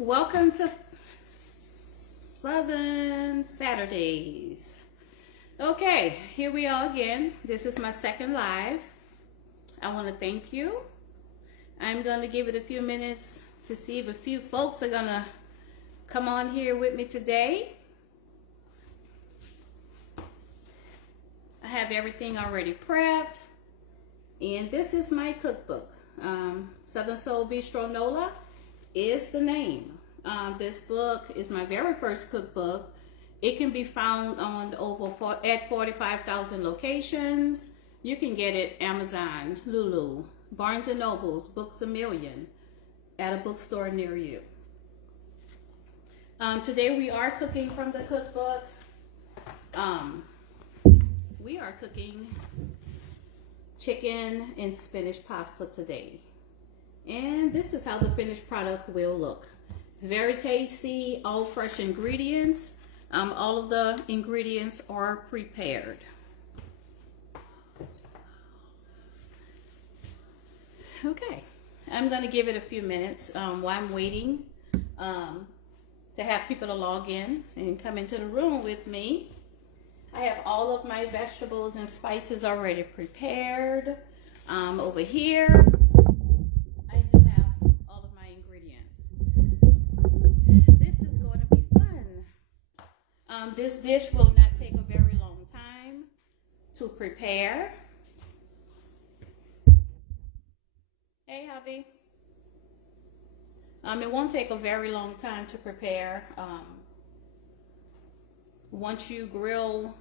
Welcome to Southern Saturdays. Okay, here we are again. This is my second live. I want to thank you. I'm going to give it a few minutes to see if a few folks are going to come on here with me today. I have everything already prepped. And this is my cookbook. Southern Soul Bistro Nola is the name. This book is my very first cookbook. It can be found on at 45,000 locations. You can get it Amazon, Lulu, Barnes & Nobles, Books A Million, at a bookstore near you. Today we are cooking from the cookbook. We are cooking chicken and spinach pasta today. And this is how the finished product will look. It's very tasty, all fresh ingredients. All of the ingredients are prepared. Okay, I'm going to give it a few minutes while I'm waiting to have people to log in and come into the room with me. I have all of my vegetables and spices already prepared. Over here, I do have all of my ingredients. This is going to be fun. This dish will not take a very long time to prepare. Hey, hubby. It won't take a very long time to prepare. Once you grill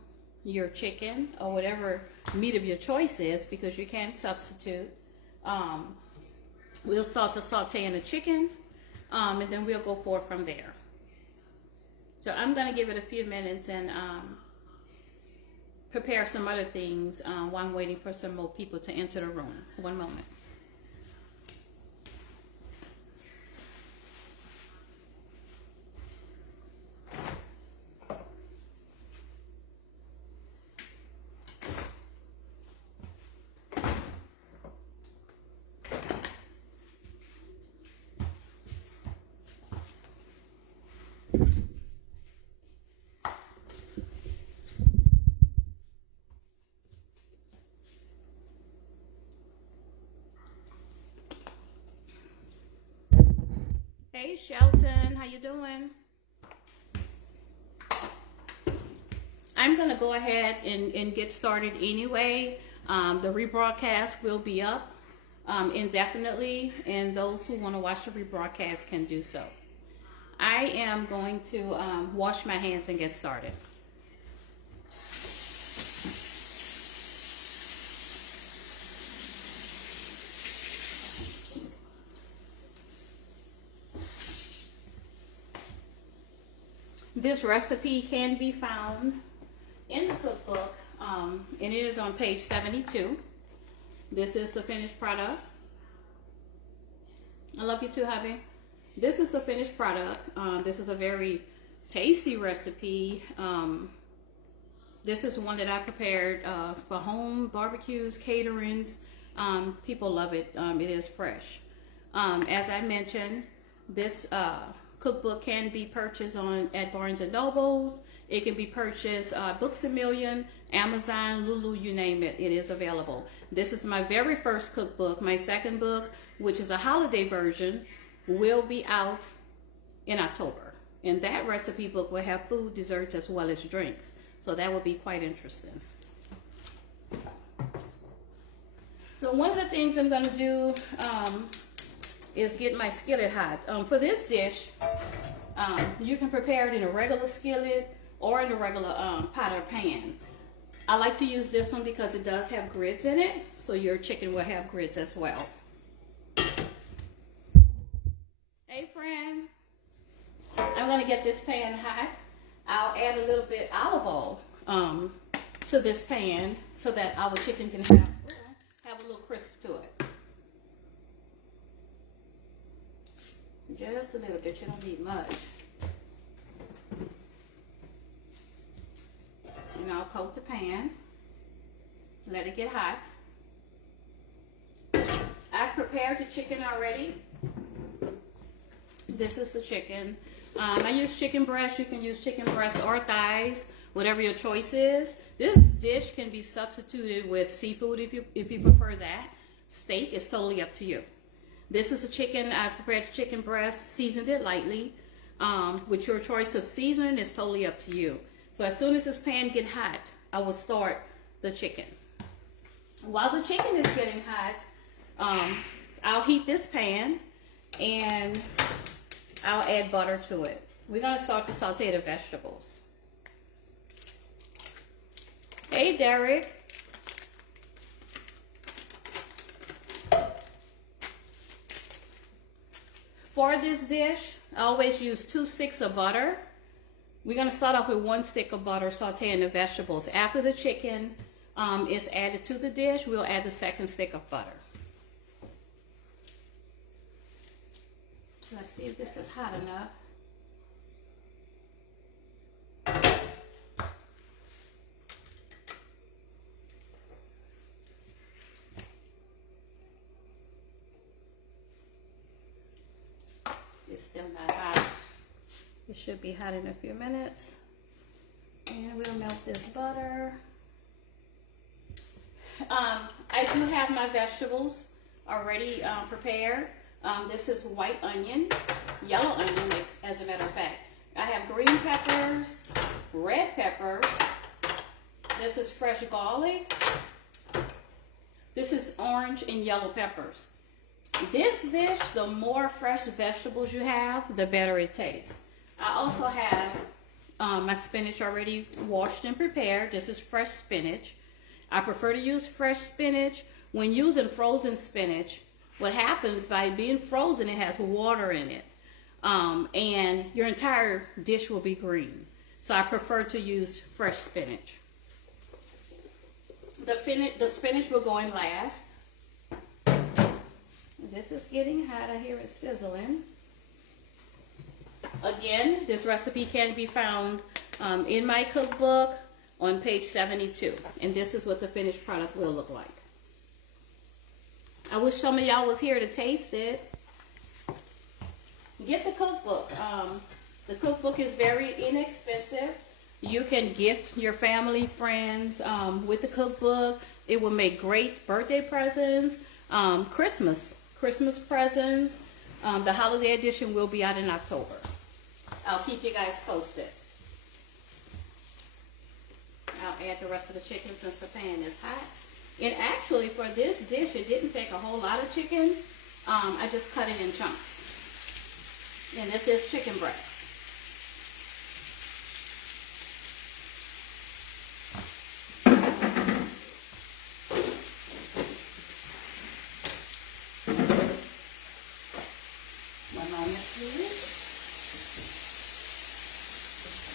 your chicken or whatever meat of your choice is, because you can substitute, we'll start to saute in the chicken, and then we'll go forward from there. So I'm going to give it a few minutes and prepare some other things while I'm waiting for some more people to enter the room. One moment. Hey Shelton, how you doing? I'm gonna go ahead and get started anyway. The rebroadcast will be up indefinitely, and those who want to watch the rebroadcast can do so. I am going to wash my hands and get started. This recipe can be found in the cookbook, and it is on page 72. This is the finished product. I love you too, hubby. This is the finished product. This is a very tasty recipe. This is one that I prepared for home barbecues, caterings. People love it. It is fresh. As I mentioned, this cookbook can be purchased at Barnes & Nobles. It can be purchased Books A Million, Amazon, Lulu, you name it. It is available. This is my very first cookbook. My second book, which is a holiday version, will be out in October. And that recipe book will have food, desserts, as well as drinks. So that will be quite interesting. So one of the things I'm going to do is get my skillet hot. For this dish, you can prepare it in a regular skillet or in a regular pot or pan. I like to use this one because it does have grids in it, so your chicken will have grids as well. Hey friend, I'm going to get this pan hot. I'll add a little bit olive oil to this pan so that our chicken can have a little crisp to it. Just a little bit, you don't need much. And I'll coat the pan, let it get hot. I've prepared the chicken already. This is the chicken. I use chicken breast. You can use chicken breast or thighs, whatever your choice is. This dish can be substituted with seafood if you prefer that. Steak is totally up to you. This is a chicken. I prepared chicken breast, seasoned it lightly. With your choice of seasoning, it's totally up to you. So as soon as this pan get hot, I will start the chicken. While the chicken is getting hot, I'll heat this pan and I'll add butter to it. We're gonna start to saute the vegetables. Hey, Derek. For this dish, I always use 2 sticks of butter. We're gonna start off with 1 stick of butter sauteing the vegetables. After the chicken is added to the dish, we'll add the 2nd stick of butter. Let's see if this is hot enough. It's still not hot. It should be hot in a few minutes. And we'll melt this butter. I do have my vegetables already prepared. This is white onion, yellow onion, as a matter of fact. I have green peppers, red peppers. This is fresh garlic. This is orange and yellow peppers. This dish, the more fresh vegetables you have, the better it tastes. I also have my spinach already washed and prepared. This is fresh spinach. I prefer to use fresh spinach. When using frozen spinach, what happens by being frozen, it has water in it. And your entire dish will be green. So I prefer to use fresh spinach. The spinach will go in last. This is getting hot. I hear it sizzling. Again, this recipe can be found in my cookbook on page 72. And this is what the finished product will look like. I wish some of y'all was here to taste it. Get the cookbook. The cookbook is very inexpensive. You can gift your family, friends with the cookbook. It will make great birthday presents, Christmas presents. The holiday edition will be out in October. I'll keep you guys posted. I'll add the rest of the chicken since the pan is hot. And actually, for this dish, it didn't take a whole lot of chicken. I just cut it in chunks. And this is chicken breast. One moment, please.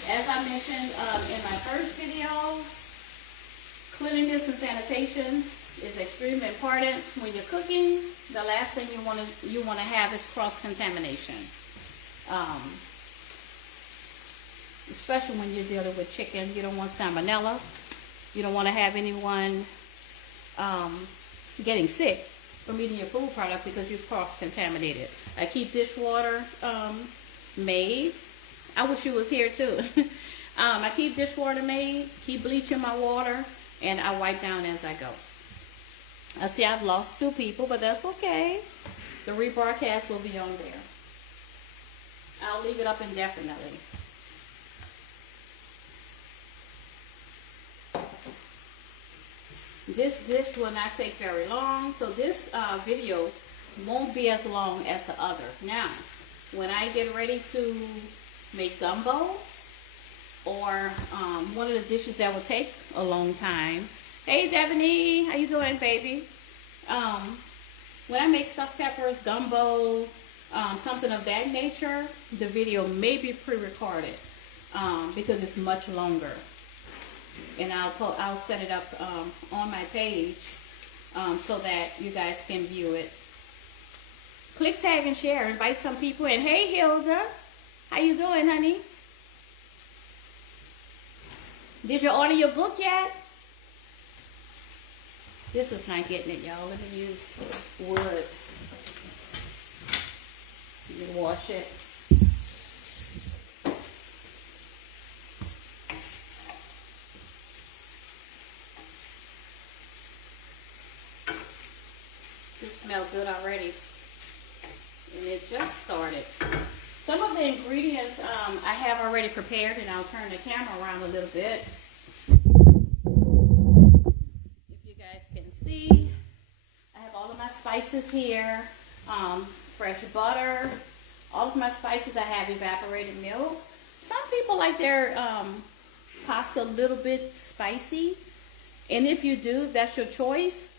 As I mentioned in my first video, cleanliness and sanitation is extremely important when you're cooking. The last thing you want to have is cross-contamination, especially when you're dealing with chicken. You don't want salmonella. You don't want to have anyone getting sick from eating your food product because you've cross-contaminated. I keep dishwater made. I wish you was here too. I keep dishwater made, keep bleach in my water, and I wipe down as I go. I see I've lost 2 people, but that's okay. The rebroadcast will be on there. I'll leave it up indefinitely. This dish will not take very long, so this video won't be as long as the other. Now, when I get ready to make gumbo, or one of the dishes that will take a long time. Hey, Devaney, how you doing, baby? When I make stuffed peppers, gumbo, something of that nature, the video may be pre-recorded because it's much longer. And I'll set it up on my page so that you guys can view it. Click, tag, and share. Invite some people in. Hey, Hilda. How you doing, honey? Did you order your book yet? This is not getting it, y'all. Let me use wood. You wash it. good already. And it just started. Some of the ingredients I have already prepared, and I'll turn the camera around a little bit. If you guys can see, I have all of my spices here. Fresh butter, all of my spices. I have evaporated milk. Some people like their pasta a little bit spicy. And if you do, that's your choice.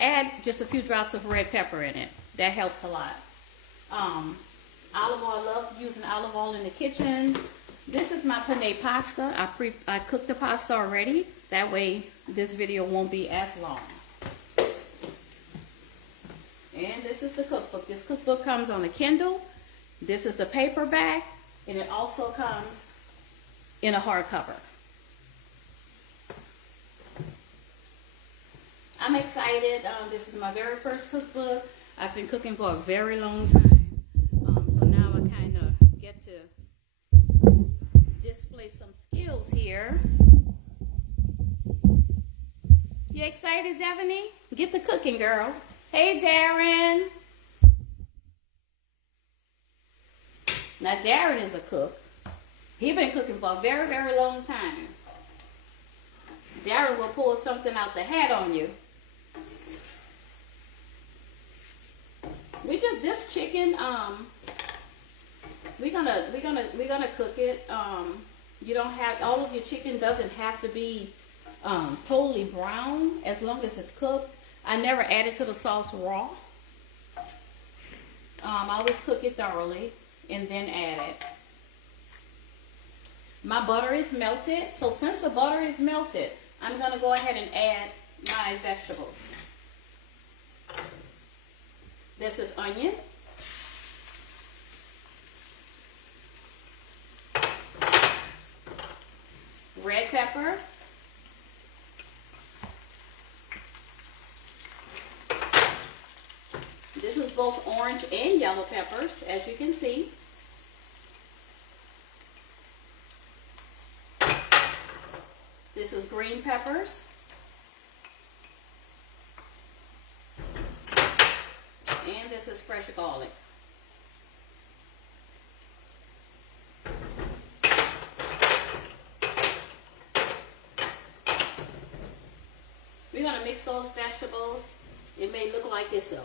Add just a few drops of red pepper in it. That helps a lot. Olive oil, I love using olive oil in the kitchen. This is my penne pasta. I cooked the pasta already. That way this video won't be as long. And this is the cookbook. This cookbook comes on a Kindle. This is the paperback, and it also comes in a hardcover. I'm excited. This is my very first cookbook. I've been cooking for a very long time. So now I kind of get to display some skills here. You excited, Devaney? Get the cooking, girl. Hey, Darren. Now, Darren is a cook. He's been cooking for a very, very long time. Darren will pull something out the hat on you. This chicken, we're gonna cook it. You don't have, all of your chicken doesn't have to be totally brown as long as it's cooked. I never add it to the sauce raw. I always cook it thoroughly and then add it. My butter is melted, so since the butter is melted, I'm gonna go ahead and add my vegetables. This is onion. Red pepper. This is both orange and yellow peppers, as you can see. This is green peppers. And this is fresh garlic. We're going to mix those vegetables. It may look like it's a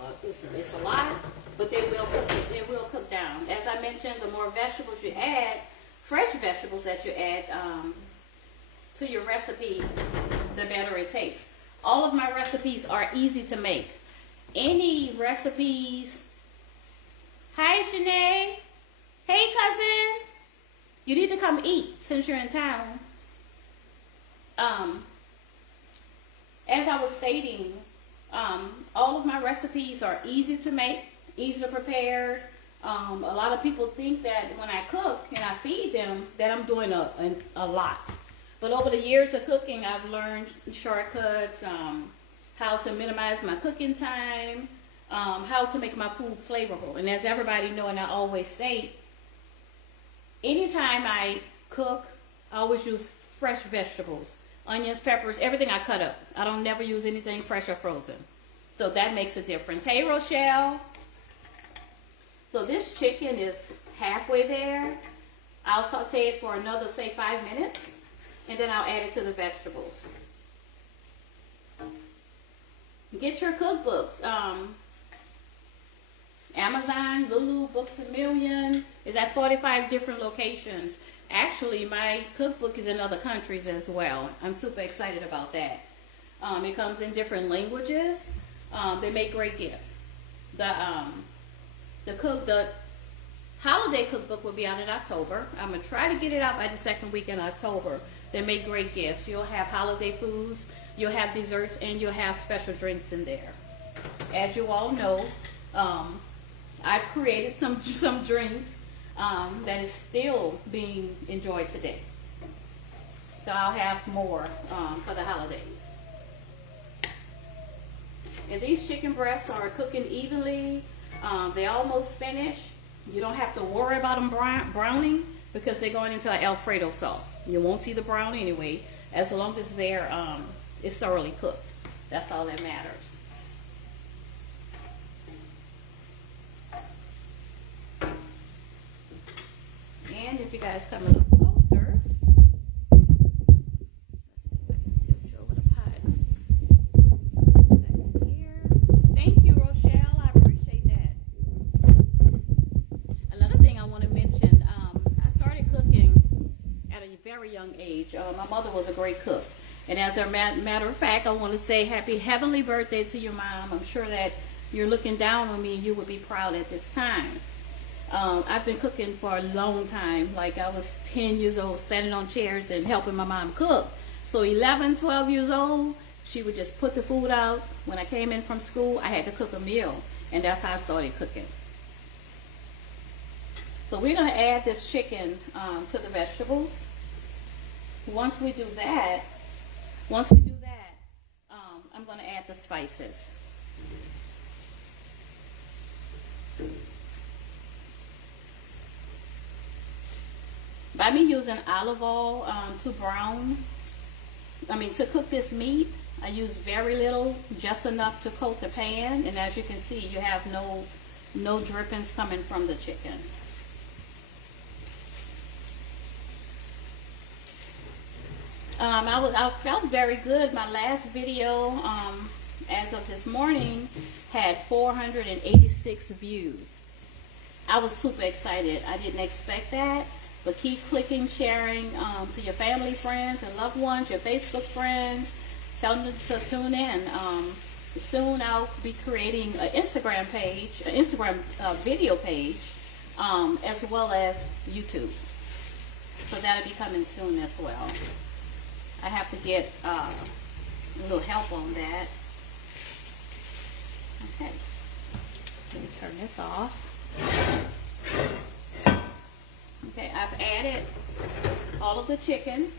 lot, but they will cook down. As I mentioned, the more vegetables you add, fresh vegetables that you add to your recipe, the better it tastes. All of my recipes are easy to make. Any recipes. Hi, Shanae. Hey, cousin. You need to come eat since you're in town. As I was stating, all of my recipes are easy to make, easy to prepare. A lot of people think that when I cook and I feed them that I'm doing a lot. But over the years of cooking, I've learned shortcuts, how to minimize my cooking time, how to make my food flavorful. And as everybody knows, and I always say, anytime I cook, I always use fresh vegetables. Onions, peppers, everything I cut up. I don't never use anything fresh or frozen. So that makes a difference. Hey, Rochelle. So this chicken is halfway there. I'll saute it for another, say, 5 minutes. And then I'll add it to the vegetables. Get your cookbooks. Amazon, Lulu, Books A Million is at 45 different locations. Actually, my cookbook is in other countries as well. I'm super excited about that. It comes in different languages. They make great gifts. The holiday cookbook will be out in October. I'm gonna try to get it out by the second week in October. They make great gifts. You'll have holiday foods, you'll have desserts, and you'll have special drinks in there. As you all know, I've created some drinks that is still being enjoyed today. So I'll have more for the holidays. And these chicken breasts are cooking evenly. They're almost finished. You don't have to worry about them browning because they're going into an Alfredo sauce. You won't see the brown anyway, as long as it's thoroughly cooked. That's all that matters. if you guys come a little closer. Let's see if I can tilt you over the pot. One second here. Thank you, Rochelle. I appreciate that. Another thing I want to mention, I started cooking at a very young age. My mother was a great cook. And as a matter of fact, I want to say happy heavenly birthday to your mom. I'm sure that you're looking down on me and you would be proud at this time. I've been cooking for a long time. Like I was 10 years old standing on chairs and helping my mom cook. So 11, 12 years old, she would just put the food out. When I came in from school, I had to cook a meal. And that's how I started cooking. So we're going to add this chicken to the vegetables. Once we do that, I'm going to add the spices. By me using olive oil to cook this meat, I use very little, just enough to coat the pan. And as you can see, you have no drippings coming from the chicken. I felt very good. My last video, as of this morning, had 486 views. I was super excited. I didn't expect that. But keep clicking, sharing to your family, friends, and loved ones, your Facebook friends. Tell them to tune in. Soon I'll be creating an Instagram page, an Instagram video page, as well as YouTube. So that'll be coming soon as well. I have to get a little help on that. Okay, let me turn this off. Okay, I've added all of the chicken.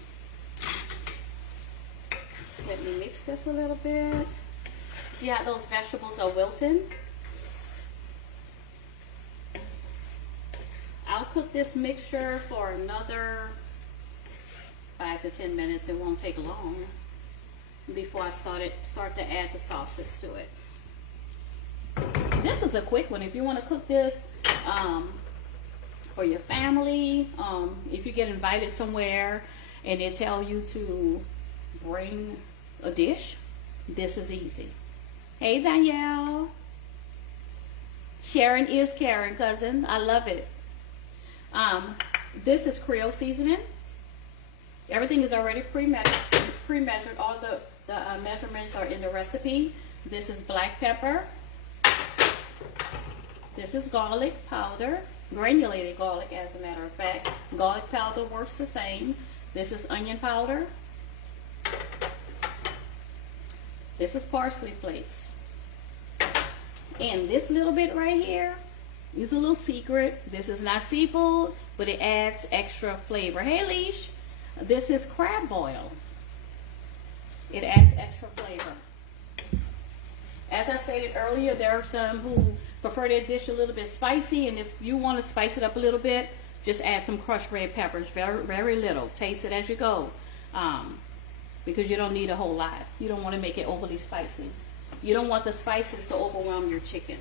Let me mix this a little bit. See how those vegetables are wilting? I'll cook this mixture for another 5 to 10 minutes. It won't take long before I start to add the sauces to it. This is a quick one. If you want to cook this for your family, if you get invited somewhere and they tell you to bring a dish, this is easy. Hey Danielle. Sharon is Karen, cousin. I love it. This is Creole seasoning. Everything is already pre-measured. All the measurements are in the recipe. This is black pepper. This is garlic powder, granulated garlic as a matter of fact. Garlic powder works the same. This is onion powder. This is parsley flakes. And this little bit right here is a little secret. This is not seafood, but it adds extra flavor. Hey Leash. This is crab boil. It adds extra flavor. As I stated earlier, there are some who prefer their dish a little bit spicy, and if you want to spice it up a little bit, just add some crushed red peppers, very, very little. Taste it as you go, because you don't need a whole lot. You don't want to make it overly spicy. You don't want the spices to overwhelm your chicken.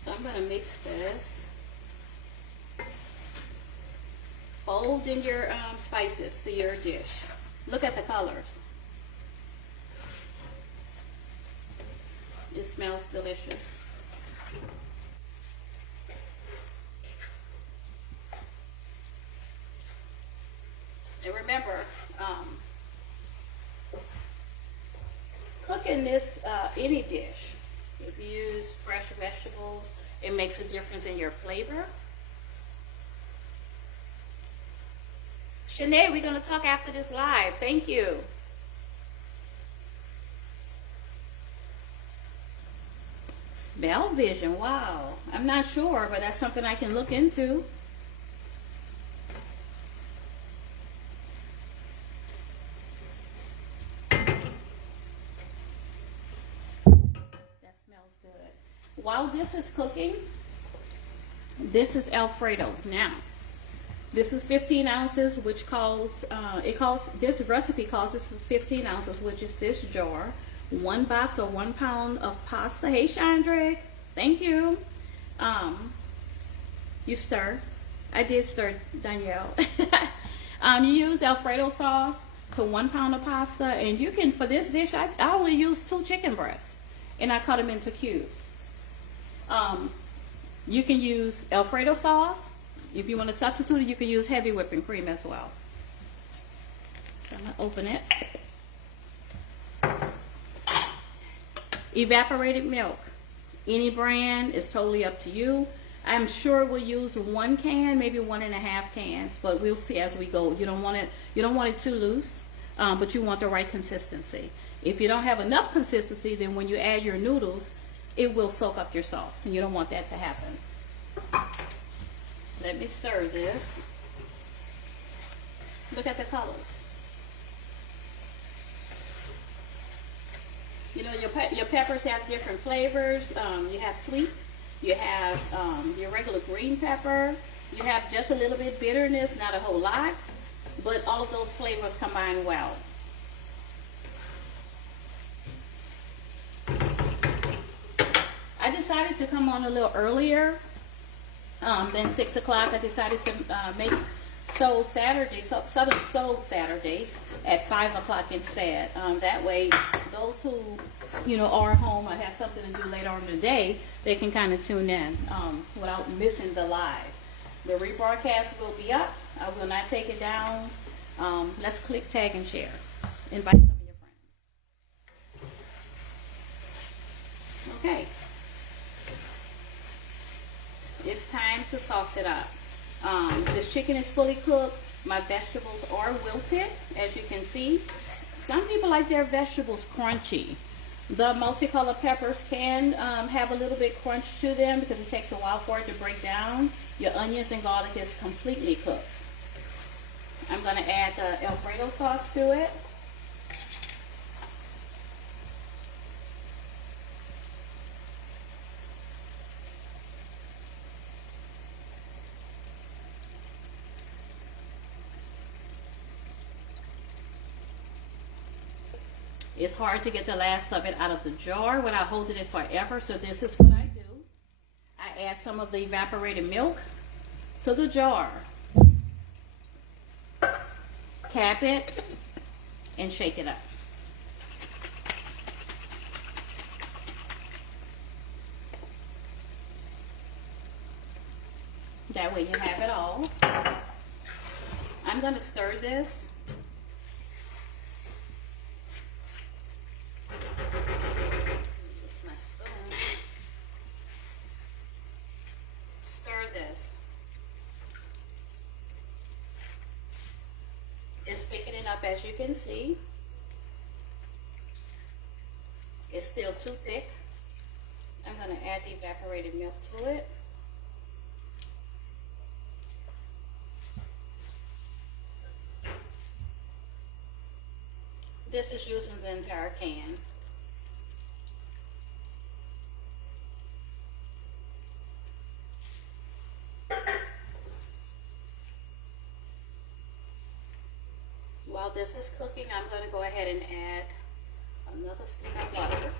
So I'm going to mix this. Fold in your spices to your dish. Look at the colors. It smells delicious. And remember, cooking this, any dish, if you use fresh vegetables, it makes a difference in your flavor. Shanae, we're going to talk after this live. Thank you. Smell vision. Wow. I'm not sure, but that's something I can look into. That smells good. While this is cooking, this is Alfredo. Now, this is 15 ounces, which calls, this recipe calls this 15 ounces, which is this jar. 1 box or 1 pound of pasta. Hey, Chandra. Thank you. You stir. I did stir, Danielle. You use Alfredo sauce to 1 pound of pasta, and you can, for this dish, I only use 2 chicken breasts, and I cut them into cubes. You can use Alfredo sauce. If you want to substitute it, you can use heavy whipping cream as well. So I'm going to open it. Evaporated milk. Any brand is totally up to you. I'm sure we'll use 1 can, maybe 1.5 cans, but we'll see as we go. You don't want it too loose, but you want the right consistency. If you don't have enough consistency, then when you add your noodles, it will soak up your sauce, and you don't want that to happen. Let me stir this. Look at the colors. You know, your peppers have different flavors. You have sweet, you have your regular green pepper, you have just a little bit bitterness, not a whole lot, but all of those flavors combine well. I decided to come on a little earlier than 6 o'clock. I decided to make Southern Soul Saturdays at 5 o'clock instead. That way, those who are home or have something to do later on in the day, they can kind of tune in without missing the live. The rebroadcast will be up. I will not take it down. Let's click tag and share. Invite some of your friends. Okay. It's time to sauce it up. This chicken is fully cooked. My vegetables are wilted, as you can see. Some people like their vegetables crunchy. The multicolored peppers can have a little bit crunch to them because it takes a while for it to break down. Your onions and garlic is completely cooked. I'm going to add the Alfredo sauce to it. It's hard to get the last of it out of the jar without holding it forever, so this is what I do. I add some of the evaporated milk to the jar, cap it, and shake it up. That way you have it all. I'm going to stir this. This. It's thickening up, as you can see. It's still too thick. I'm going to add the evaporated milk to it. This is using the entire can. While this is cooking, I'm going to go ahead and add another stick of butter.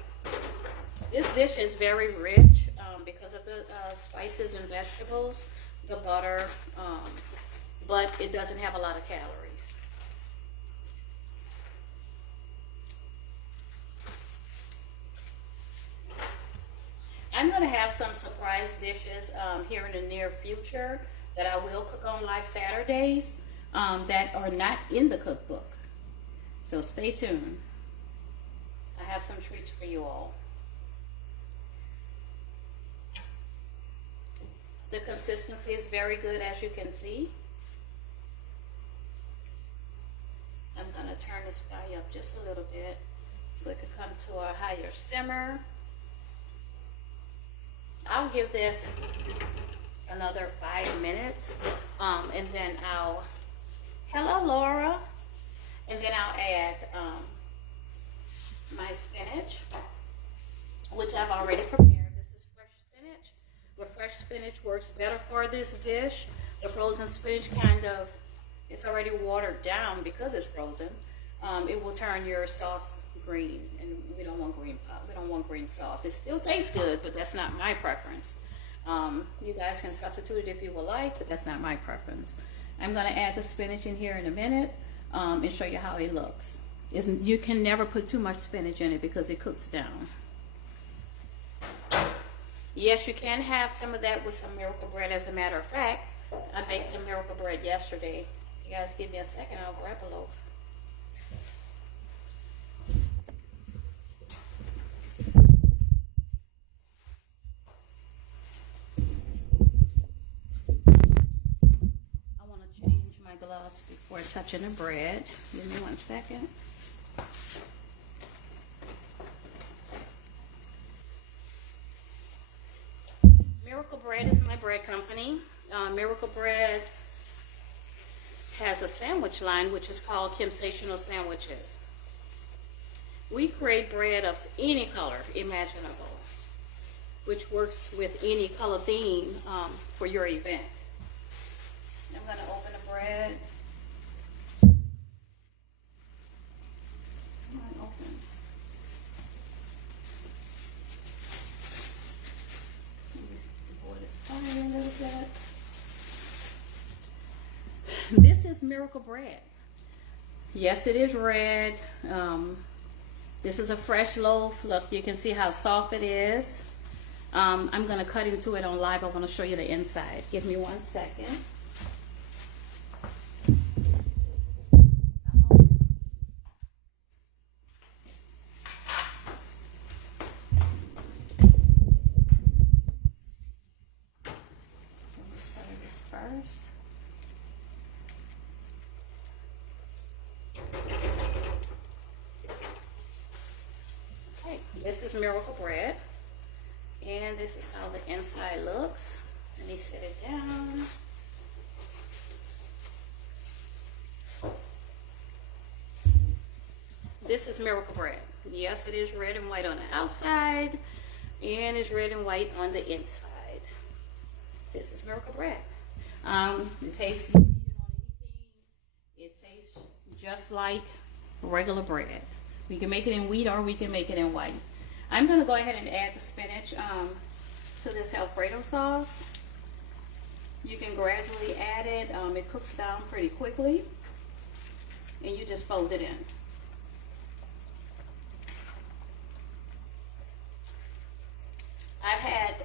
This dish is very rich because of the spices and vegetables, the butter, but it doesn't have a lot of calories. I'm going to have some surprise dishes here in the near future that I will cook on live Saturdays. That are not in the cookbook. So stay tuned. I have some treats for you all. The consistency is very good, as you can see. I'm going to turn this fire up just a little bit so it could come to a higher simmer. I'll give this another 5 minutes and then I'll hello, Laura. And then I'll add my spinach, which I've already prepared. This is fresh spinach. The fresh spinach works better for this dish. The frozen spinach it's already watered down because it's frozen. It will turn your sauce green, and we don't want green sauce. It still tastes good, but that's not my preference. You guys can substitute it if you would like, but that's not my preference. I'm going to add the spinach in here in a minute and show you how it looks. You can never put too much spinach in it because it cooks down. Yes, you can have some of that with some miracle bread. As a matter of fact, I made some miracle bread yesterday. You guys give me a second, I'll grab a loaf. I want to change my gloves before touching the bread. Give me 1 second. Miracle Bread is my bread company. Miracle Bread has a sandwich line which is called Kimsational Sandwiches. We create bread of any color imaginable, which works with any color theme for your event. I'm going to open the bread. Come on, open. A little bit. This is miracle bread. Yes, it is red. This is a fresh loaf. Look, you can see how soft it is. I'm going to cut into it on live. I want to show you the inside. Give me 1 second. First. Okay, this is miracle bread, and this is how the inside looks. Let me set it down. This is miracle bread. Yes, it is red and white on the outside, and it's red and white on the inside. This is miracle bread. It tastes, you can eat it on anything. It tastes just like regular bread. We can make it in wheat or we can make it in white. I'm going to go ahead and add the spinach to this Alfredo sauce. You can gradually add it. It cooks down pretty quickly. And you just fold it in. I've had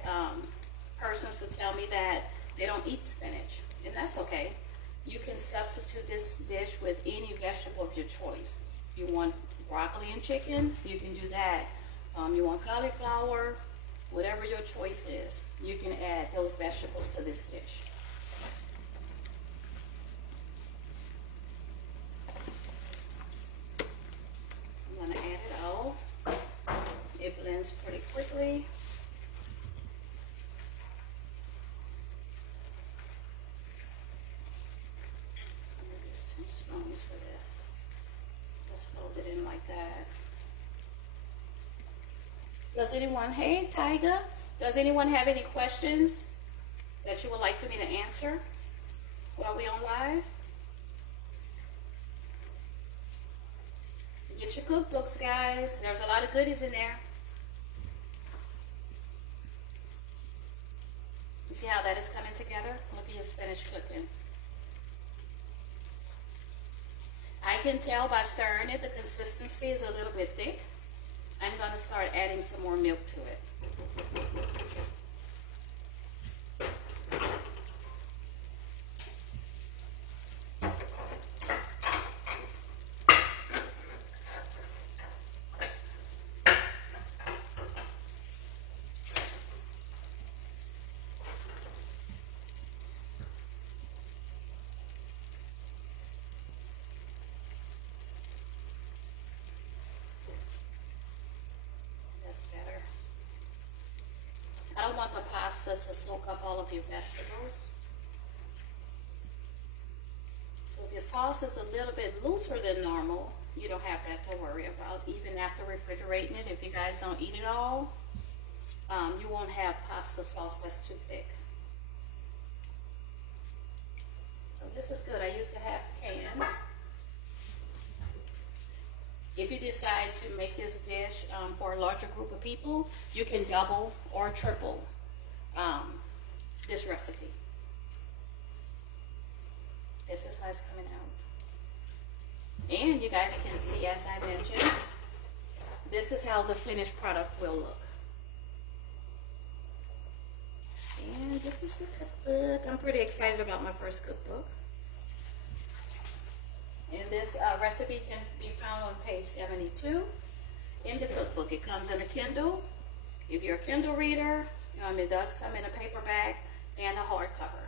persons to tell me that they don't eat spinach, and that's okay. You can substitute this dish with any vegetable of your choice. If you want broccoli and chicken, you can do that. You want cauliflower, whatever your choice is, you can add those vegetables to this dish. I'm going to add it all. It blends pretty quickly. Two spoons for this. Just fold it in like that. Does anyone, hey Tyga, does anyone have any questions that you would like for me to answer while we on live? Get your cookbooks, guys. There's a lot of goodies in there. You see how that is coming together? Look at your spinach cooking. I can tell by stirring it, the consistency is a little bit thick. I'm going to start adding some more milk to it. I don't want the pasta to soak up all of your vegetables. So if your sauce is a little bit looser than normal, you don't have that to worry about. Even after refrigerating it, if you guys don't eat it all, you won't have pasta sauce that's too thick. So this is good. I used a half can. If you decide to make this dish for a larger group of people, you can double or triple this recipe. This is how it's coming out. And you guys can see, as I mentioned, this is how the finished product will look. And this is the cookbook. I'm pretty excited about my first cookbook. And this recipe can be found on page 72 in the cookbook. It comes in a Kindle. If you're a Kindle reader, it does come in a paperback and a hardcover.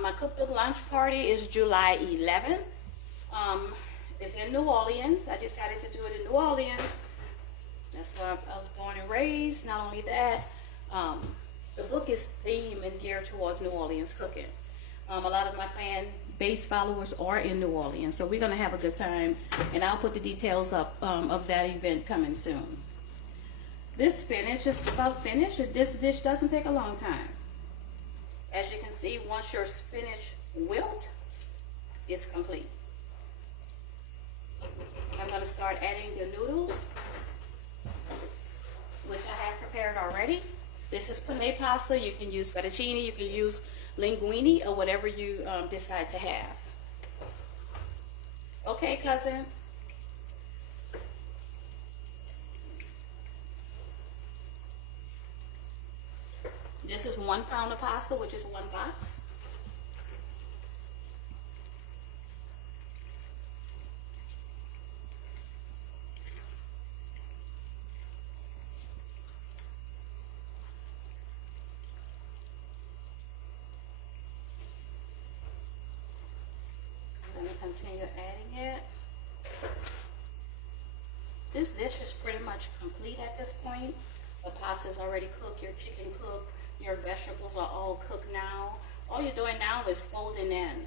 My cookbook launch party is July 11th. It's in New Orleans. I decided to do it in New Orleans. That's where I was born and raised. Not only that, the book is themed and geared towards New Orleans cooking. A lot of my fan base followers are in New Orleans, so we're gonna have a good time, and I'll put the details up of that event coming soon. This spinach is about finished. This dish doesn't take a long time. As you can see, once your spinach wilt, it's complete. I'm gonna start adding the noodles, which I have prepared already. This is penne pasta. You can use fettuccine, you can use linguine, or whatever you decide to have. Okay, cousin. This is 1 pound of pasta, which is 1 box. Continue adding it. This dish is pretty much complete at this point. The pasta is already cooked, your chicken cooked, your vegetables are all cooked now. All you're doing now is folding in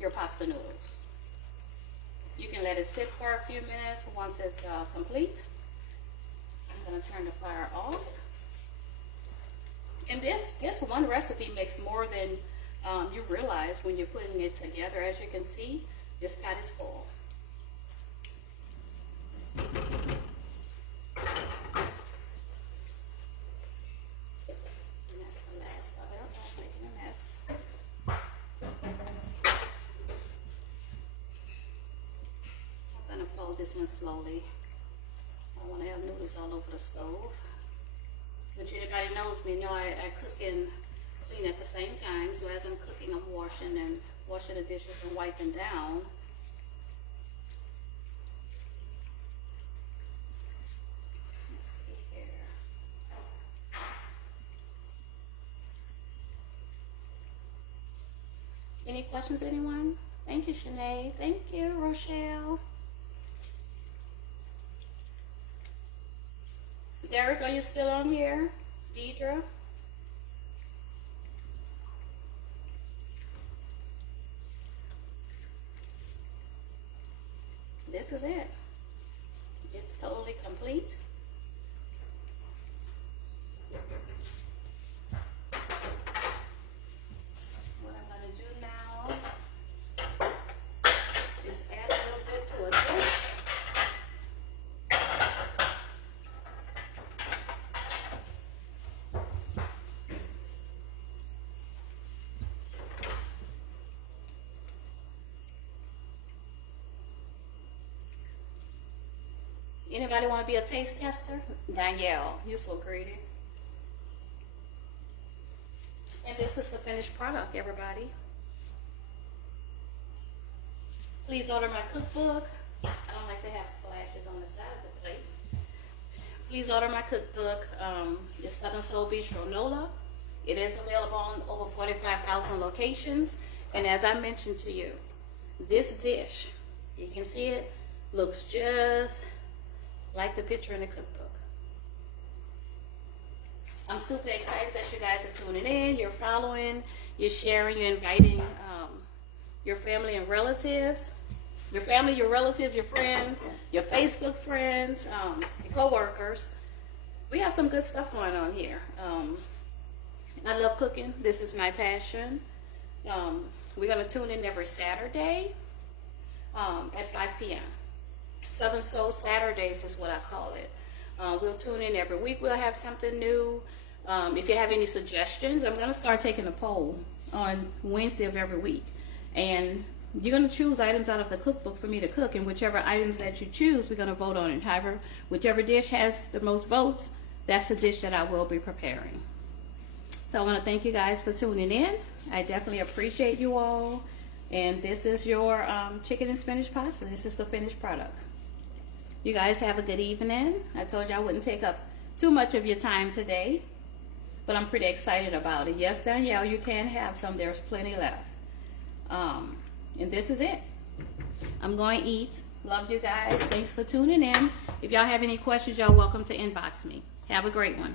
your pasta noodles. You can let it sit for a few minutes. Once it's complete, I'm going to turn the fire off. And this one recipe makes more than you realize when you're putting it together. As you can see, this pot is full. And that's the last of it. I'm making a mess. I'm going to fold this in slowly. I don't want to have noodles all over the stove. Which anybody knows me, know I cook and clean at the same time. So as I'm cooking, I'm washing the dishes and wiping down. Let's see here. Any questions, anyone? Thank you, Shanae. Thank you, Rochelle. Derek, are you still on here? Deidre? This is it. It's totally complete. What I'm going to do now is add a little bit to a dish. Anybody want to be a taste tester? Danielle, you're so greedy. And this is the finished product, everybody. Please order my cookbook. I don't like to have splashes on the side of the plate. Please order my cookbook. It's Southern Soul Bistro Nola. It is available on over 45,000 locations. And as I mentioned to you, this dish, you can see it, looks just like the picture in the cookbook. I'm super excited that you guys are tuning in, you're following, you're sharing, you're inviting your family and relatives. Your family, your relatives, your friends, your Facebook friends, your co-workers. We have some good stuff going on here. I love cooking. This is my passion. We're going to tune in every Saturday at 5 p.m. Southern Soul Saturdays is what I call it. We'll tune in every week. We'll have something new. If you have any suggestions, I'm going to start taking a poll on Wednesday of every week. And you're going to choose items out of the cookbook for me to cook. And whichever items that you choose, we're going to vote on it. However, whichever dish has the most votes, that's the dish that I will be preparing. So I want to thank you guys for tuning in. I definitely appreciate you all. And this is your chicken and spinach pasta. This is the finished product. You guys have a good evening. I told you I wouldn't take up too much of your time today, but I'm pretty excited about it. Yes, Danielle, you can have some. There's plenty left. And this is it. I'm going to eat. Love you guys. Thanks for tuning in. If y'all have any questions, y'all welcome to inbox me. Have a great one.